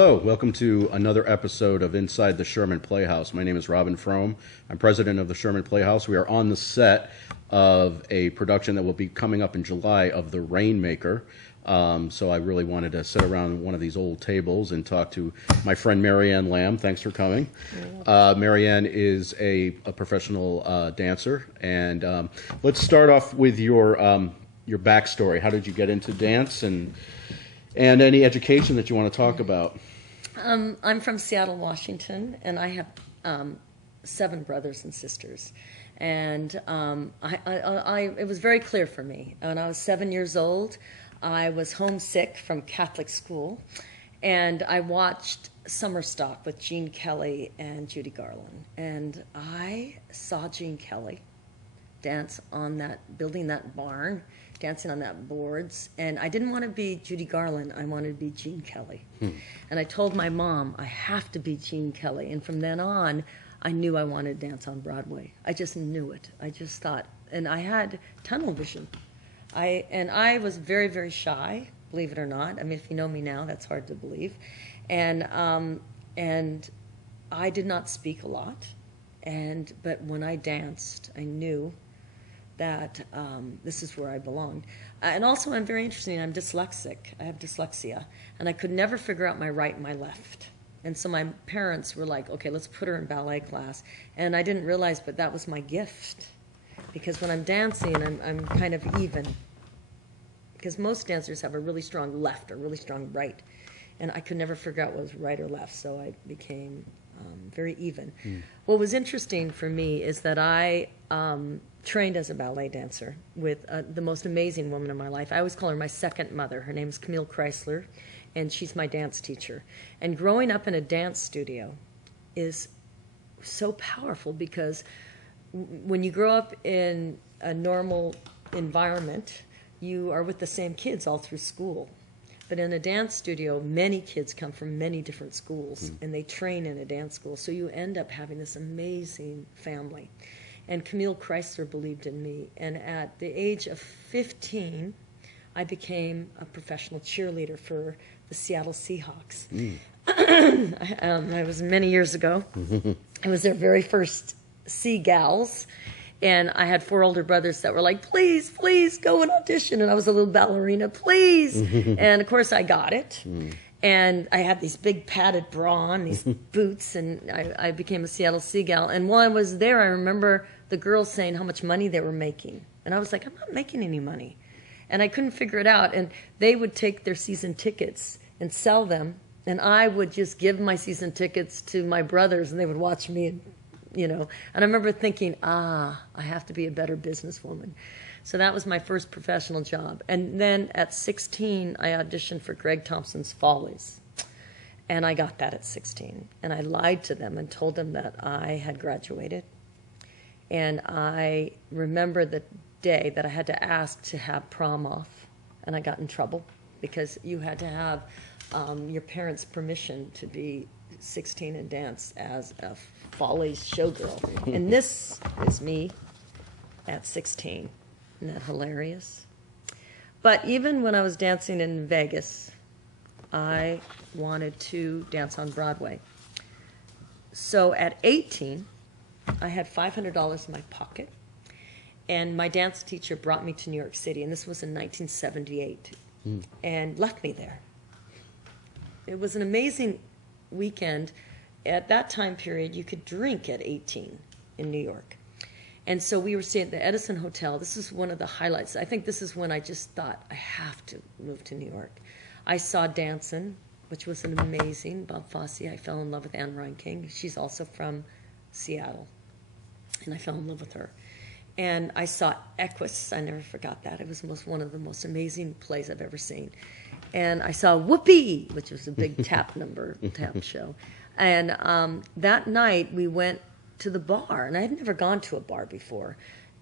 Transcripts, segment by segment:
Hello, welcome to another episode of Inside the Sherman Playhouse. My name is Robin Frome. I'm president of the Sherman Playhouse. We are on the set of a production that will be coming up in July of The Rainmaker. So I really wanted to sit around one of these old tables and talk to my friend Marianne Lamb. Thanks for coming. Marianne is a professional dancer. And let's start off with your backstory. How did you get into dance and any education that you want to talk about? I'm from Seattle, Washington, and I have 7 brothers and sisters. And it was very clear for me. When I was 7 years old, I was homesick from Catholic school, and I watched Summer Stock with Gene Kelly and Judy Garland. And I saw Gene Kelly dance on building that barn, dancing on that boards, and I didn't want to be Judy Garland. I wanted to be Gene Kelly. And I told my mom, I have to be Gene Kelly. And from then on, I knew I wanted to dance on Broadway. I just knew it. I just thought, and I had tunnel vision. I was very, very shy, believe it or not. I mean, if you know me now, that's hard to believe. And I did not speak a lot. But when I danced, I knew that this is where I belonged. And also, I'm very interesting. I'm dyslexic. I have dyslexia. And I could never figure out my right and my left. And so my parents were like, okay, let's put her in ballet class. And I didn't realize, but that was my gift. Because when I'm dancing, I'm kind of even. Because most dancers have a really strong left or really strong right. And I could never figure out what was right or left, so I became very even. What was interesting for me is that I trained as a ballet dancer with the most amazing woman in my life. I always call her my second mother. Her name is Camille Chrysler, and she's my dance teacher. And growing up in a dance studio is so powerful because when you grow up in a normal environment, you are with the same kids all through school. But in a dance studio, many kids come from many different schools, and they train in a dance school. So you end up having this amazing family. And Camille Chrysler believed in me. And at the age of 15, I became a professional cheerleader for the Seattle Seahawks. I was many years ago. I was their very first Seagals. And I had 4 older brothers that were like, please, please, go and audition. And I was a little ballerina, please. And, of course, I got it. And I had these big padded bra on, these boots, and I became a Seattle Seagal. And while I was there, I remember the girls saying how much money they were making. And I was like, I'm not making any money. And I couldn't figure it out. And they would take their season tickets and sell them. And I would just give my season tickets to my brothers, and they would watch me and and I remember thinking, I have to be a better businesswoman. So that was my first professional job. And then at 16, I auditioned for Greg Thompson's Follies. And I got that at 16. And I lied to them and told them that I had graduated. And I remember the day that I had to ask to have prom off. And I got in trouble because you had to have your parents' permission to be 16 and dance as a Follies showgirl. And this is me at 16. Isn't that hilarious? But even when I was dancing in Vegas, I wanted to dance on Broadway. So at 18, I had $500 in my pocket, and my dance teacher brought me to New York City, and this was in 1978, and left me there. It was an amazing weekend. At that time period, you could drink at 18 in New York. And so we were staying at the Edison Hotel. This is one of the highlights. I think this is when I just thought, I have to move to New York. I saw Dancin', which was an amazing, Bob Fosse. I fell in love with Anne Reinking. She's also from Seattle. And I fell in love with her. And I saw Equus. I never forgot that. It was one of the most amazing plays I've ever seen. And I saw Whoopee, which was a big tap show. And that night we went to the bar, and I had never gone to a bar before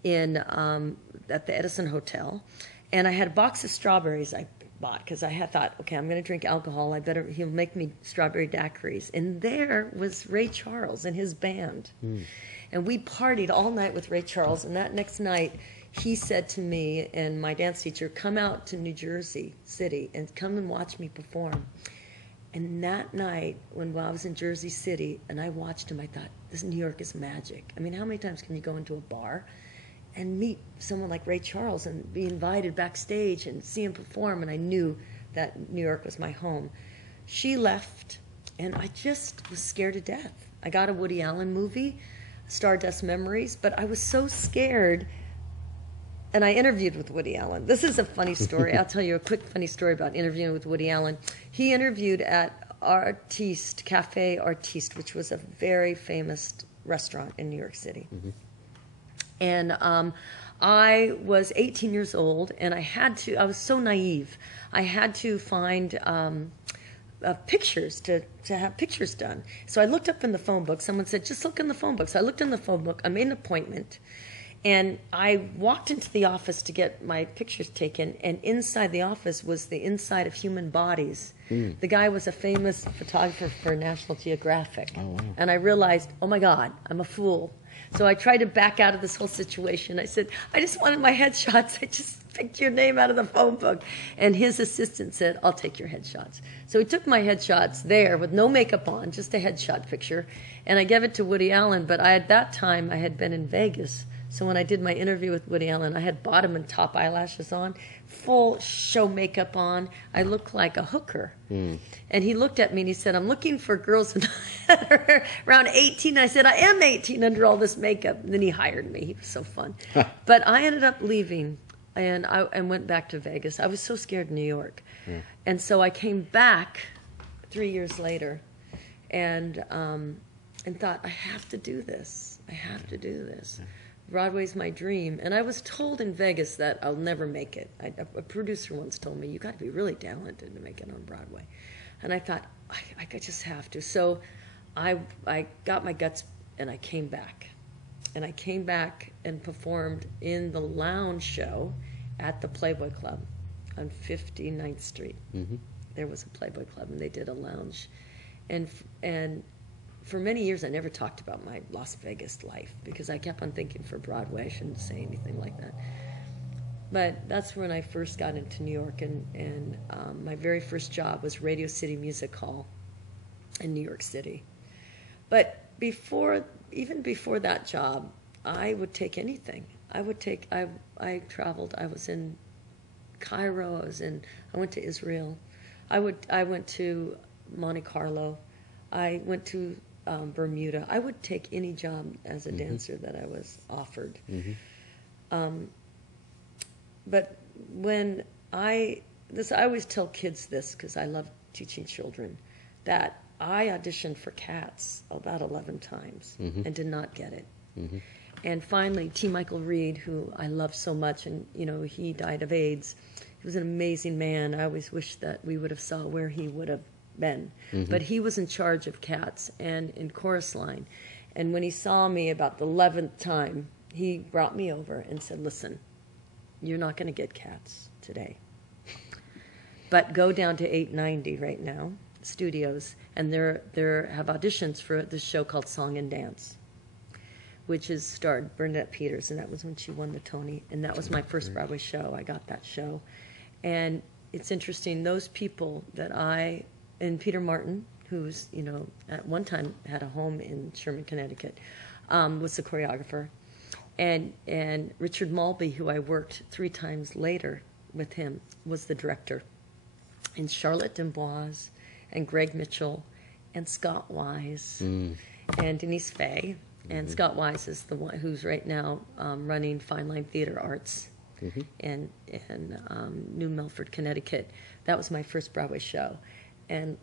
at the Edison Hotel. And I had a box of strawberries I bought because I had thought, okay, I'm going to drink alcohol. He'll make me strawberry daiquiris. And there was Ray Charles and his band. And we partied all night with Ray Charles. And that next night, he said to me and my dance teacher, come out to New Jersey City and come and watch me perform. And that night, when I was in Jersey City, and I watched him, I thought, this New York is magic. I mean, how many times can you go into a bar and meet someone like Ray Charles and be invited backstage and see him perform? And I knew that New York was my home. She left, and I just was scared to death. I got a Woody Allen movie, Stardust Memories, but I was so scared. And I interviewed with Woody Allen. This is a funny story. I'll tell you a quick funny story about interviewing with Woody Allen. He interviewed at Artiste, Cafe Artiste, which was a very famous restaurant in New York City. Mm-hmm. And I was 18 years old, and I was so naive. I had to find pictures to have pictures done. So I looked up in the phone book. Someone said, just look in the phone book. So I looked in the phone book. I made an appointment. And I walked into the office to get my pictures taken, and inside the office was the inside of human bodies. The guy was a famous photographer for National Geographic. Oh, wow. And I realized, oh my God, I'm a fool. So I tried to back out of this whole situation. I said, I just wanted my headshots. I just picked your name out of the phone book. And his assistant said, I'll take your headshots. So he took my headshots there with no makeup on, just a headshot picture. And I gave it to Woody Allen, but at that time I had been in Vegas. So when I did my interview with Woody Allen, I had bottom and top eyelashes on, full show makeup on. I looked like a hooker. And he looked at me and he said, I'm looking for girls that are around 18. I said, I am 18 under all this makeup. And then he hired me. He was so fun. But I ended up leaving, and I went back to Vegas. I was so scared in New York. And so I came back 3 years later and thought, I have to do this. I have to do this. Broadway's my dream. And I was told in Vegas that I'll never make it. A producer once told me, you got to be really talented to make it on Broadway. And I thought, I just have to. So I got my guts and I came back. And I came back and performed in the lounge show at the Playboy Club on 59th Street. Mm-hmm. There was a Playboy Club, and they did a lounge. And for many years, I never talked about my Las Vegas life because I kept on thinking for Broadway, I shouldn't say anything like that. But that's when I first got into New York, and my very first job was Radio City Music Hall in New York City. But even before that job, I would take anything. I traveled. I was in Cairo. I went to Israel. I went to Monte Carlo. I went to Bermuda. I would take any job as a dancer that I was offered. But when I always tell kids this because I love teaching children, that I auditioned for Cats about 11 times and did not get it. And finally, T. Michael Reed, who I love so much, and he died of AIDS. He was an amazing man. I always wish that we would have saw where he would have been. But he was in charge of Cats and in chorus line. And when he saw me about the 11th time, he brought me over and said, listen, you're not going to get Cats today. But go down to 890 right now, studios, and there have auditions for this show called Song and Dance, which is starred Bernadette Peters, and that was when she won the Tony. And that was my first Broadway show. I got that show. And it's interesting, those people that and Peter Martin, who's, at one time had a home in Sherman, Connecticut, was the choreographer. And Richard Mulby, who I worked 3 times later with him, was the director. And Charlotte D'Amboise, and Greg Mitchell, and Scott Wise, and Denise Fay. And Scott Wise is the one who's right now running Fine Line Theater Arts in New Milford, Connecticut. That was my first Broadway show. And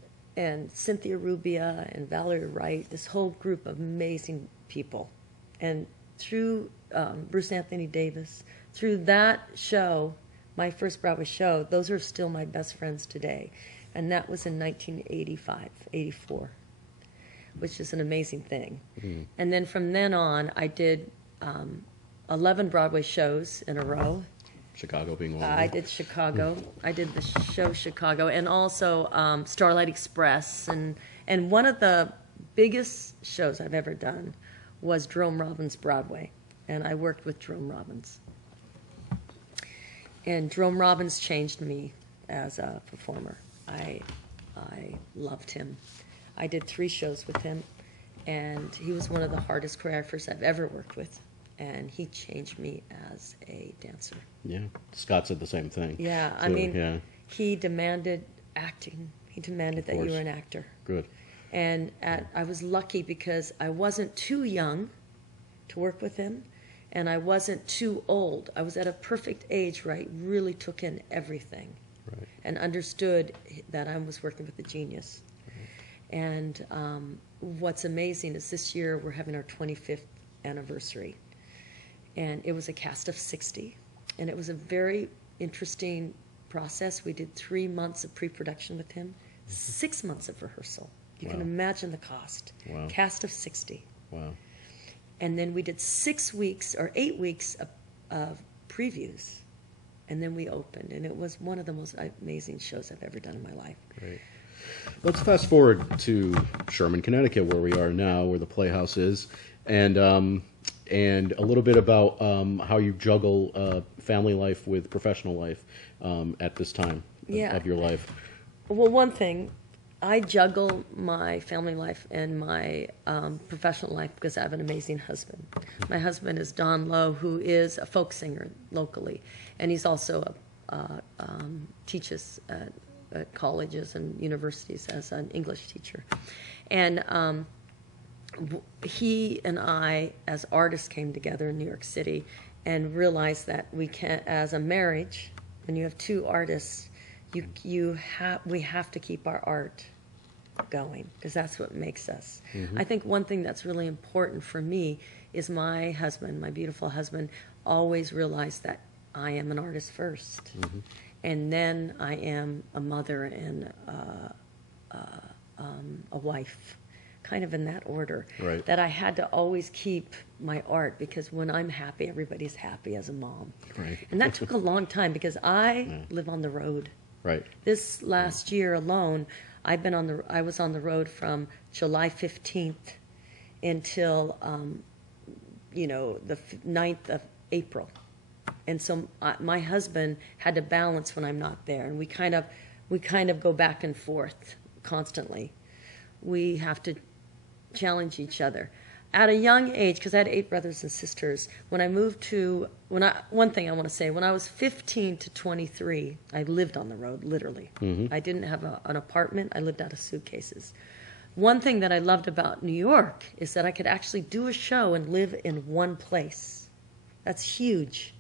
Cynthia Rubia and Valerie Wright, this whole group of amazing people. And through Bruce Anthony Davis, through that show, my first Broadway show, those are still my best friends today. And that was in 1985, 84, which is an amazing thing. And then from then on, I did 11 Broadway shows in a row. Chicago being one of them. I did Chicago. I did the show Chicago, and also Starlight Express. And one of the biggest shows I've ever done was Jerome Robbins' Broadway, and I worked with Jerome Robbins. And Jerome Robbins changed me as a performer. I loved him. I did 3 shows with him, and he was one of the hardest choreographers I've ever worked with, and he changed me as a dancer. Yeah, Scott said the same thing. Yeah, too. I mean, yeah. he demanded acting. He demanded that you were an actor. Good. And I was lucky because I wasn't too young to work with him, and I wasn't too old. I was at a perfect age where I really took in everything, Right. and understood that I was working with a genius. Right. And what's amazing is this year we're having our 25th anniversary, and it was a cast of 60, and it was a very interesting process. We did 3 months of pre-production with him, 6 months of rehearsal. You can imagine the cost. Wow. Cast of 60. Wow. And then we did 6 weeks or 8 weeks of previews, and then we opened, and it was one of the most amazing shows I've ever done in my life. Great. Let's fast forward to Sherman, Connecticut, where we are now, where the Playhouse is, and a little bit about how you juggle family life with professional life at this time of your life. Well, one thing, I juggle my family life and my professional life because I have an amazing husband. My husband is Don Lowe, who is a folk singer locally, and he's also teaches at colleges and universities as an English teacher. And he and I, as artists, came together in New York City and realized that we can, as a marriage, when you have 2 artists, we have to keep our art going, because that's what makes us. I think one thing that's really important for me is my husband, my beautiful husband, always realized that I am an artist first, and then I am a mother and a wife, kind of in that order. Right. That I had to always keep my art, because when I'm happy, everybody's happy as a mom. Right. And that took a long time, because I live on the road. Right. This last year alone, I was on the road from July 15th until the 9th of April, and so my husband had to balance when I'm not there, and we kind of go back and forth constantly. We have to challenge each other. At a young age, because I had 8 brothers and sisters, one thing I want to say, when I was 15 to 23, I lived on the road, literally. I didn't have an apartment. I lived out of suitcases. One thing that I loved about New York is that I could actually do a show and live in one place. That's huge.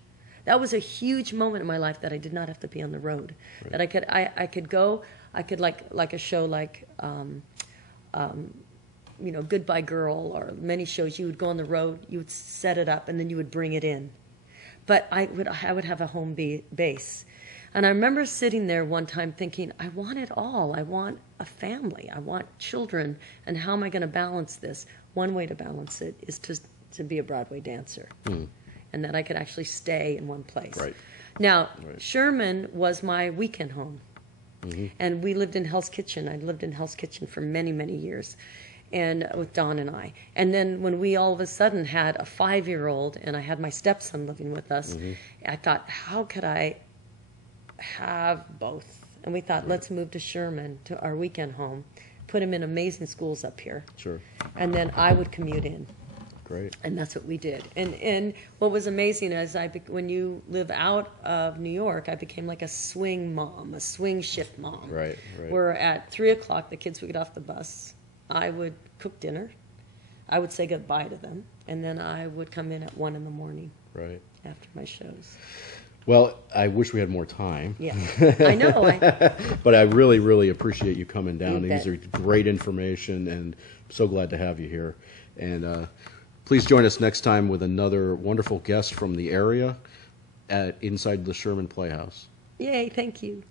That was a huge moment in my life, that I did not have to be on the road. Right. That I could go, I could like a show like Goodbye Girl, or many shows, you would go on the road, you would set it up, and then you would bring it in. But I would have a home base. And I remember sitting there one time thinking, I want it all. I want a family. I want children. And how am I going to balance this? One way to balance it is to be a Broadway dancer. And that I could actually stay in one place. Right. Now, Sherman was my weekend home. And we lived in Hell's Kitchen. I lived in Hell's Kitchen for many, many years, and with Don and I. And then when we all of a sudden had a 5-year-old, and I had my stepson living with us, I thought, how could I have both? And we thought, let's move to Sherman, to our weekend home, put him in amazing schools up here. Sure. And then I would commute in. Great. And that's what we did. And what was amazing is when you live out of New York, I became like a swing mom, a swing shift mom. Right. Where at 3 o'clock, the kids would get off the bus. I would cook dinner. I would say goodbye to them. And then I would come in at 1 in the morning. Right. After my shows. Well, I wish we had more time. Yeah, I know. But I really, really appreciate you coming down. You These bet. are great information, and I'm so glad to have you here. And please join us next time with another wonderful guest from the area at Inside the Sherman Playhouse. Yay, thank you.